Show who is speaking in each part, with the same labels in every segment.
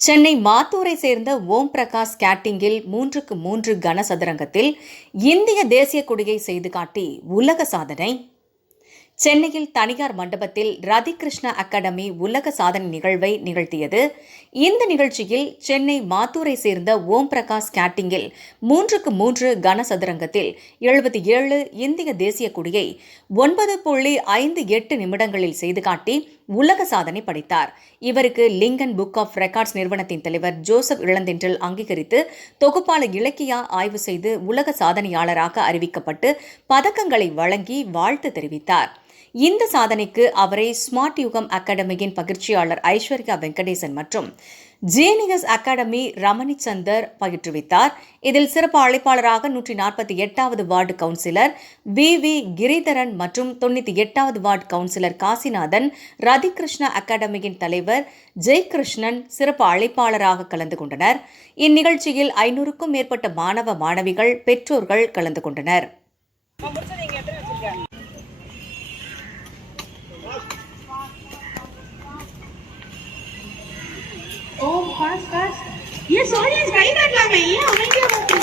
Speaker 1: சென்னை மாத்தூரை சேர்ந்த ஓம் பிரகாஷ் கேட்டிங்கில் மூன்றுக்கு மூன்று கனசதுரங்கத்தில் இந்திய தேசிய கொடியை செய்து காட்டி உலக சாதனை. சென்னையில் தனியார் மண்டபத்தில் ரதிகிருஷ்ண அகாடமி உலக சாதனை நிகழ்வை நிகழ்த்தியது. இந்த நிகழ்ச்சியில் சென்னை மாத்தூரை சேர்ந்த ஓம் பிரகாஷ் கேட்டிங்கில் மூன்றுக்கு மூன்று கனசதுரங்கத்தில் எழுபத்தி ஏழு இந்திய தேசிய கொடியை ஒன்பது புள்ளி ஐந்து எட்டு நிமிடங்களில் செய்து காட்டி உலக சாதனை படைத்தார். இவருக்கு லிங்கன் புக் ஆஃப் ரெக்கார்ட்ஸ் நிறுவனத்தின் தலைவர் ஜோசப் இளந்தென்றல் அங்கீகரித்து தொகுப்பாளர் இலக்கியா ஆய்வு செய்து உலக சாதனையாளராக அறிவிக்கப்பட்டு பதக்கங்களை வழங்கி வாழ்த்து தெரிவித்தார். இந்த சாதனைக்கு அவரை ஸ்மார்ட் யுகம் அகாடமியின் பகிர்ச்சியாளர் ஐஸ்வர்யா வெங்கடேசன் மற்றும் ஜேனியஸ் அகாடமி ரமணி சந்தர் பயிற்றுவித்தார். இதில் சிறப்பு அழைப்பாளராக நூற்றி நாற்பத்தி எட்டாவது ward councillor V. V. Giridharan மற்றும் தொண்ணூற்றி எட்டாவது வார்டு கவுன்சிலர் காசிநாதன் ரதிகிருஷ்ண அகாடமியின் தலைவர் ஜெய்கிருஷ்ணன் சிறப்பு அழைப்பாளராக கலந்து கொண்டனர். இந்நிகழ்ச்சியில் ஐநூறுக்கும் மேற்பட்ட மாணவ மாணவிகள் பெற்றோர்கள் கலந்து கொண்டனர்.
Speaker 2: फास्ट फास्ट ये सॉरी गाड़ी काट ला मैं ये हमें क्या
Speaker 3: बात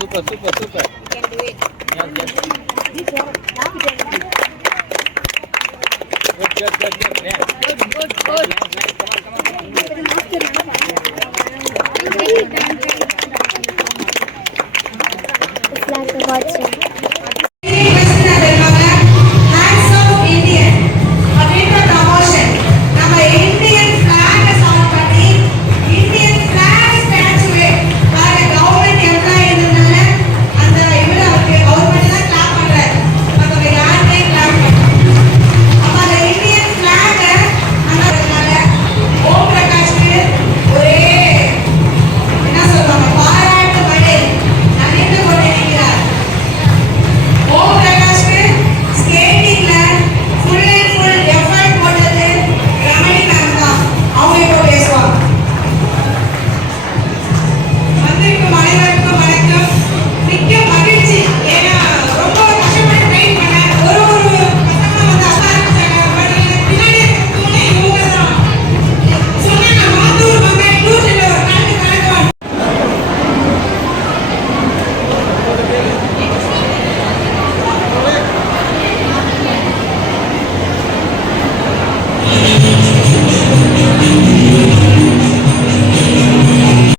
Speaker 3: Super, super, super. Yes, yes. Good, good, good, good. Yeah. Good, good, good. Come on, come on.
Speaker 4: It's like a watching.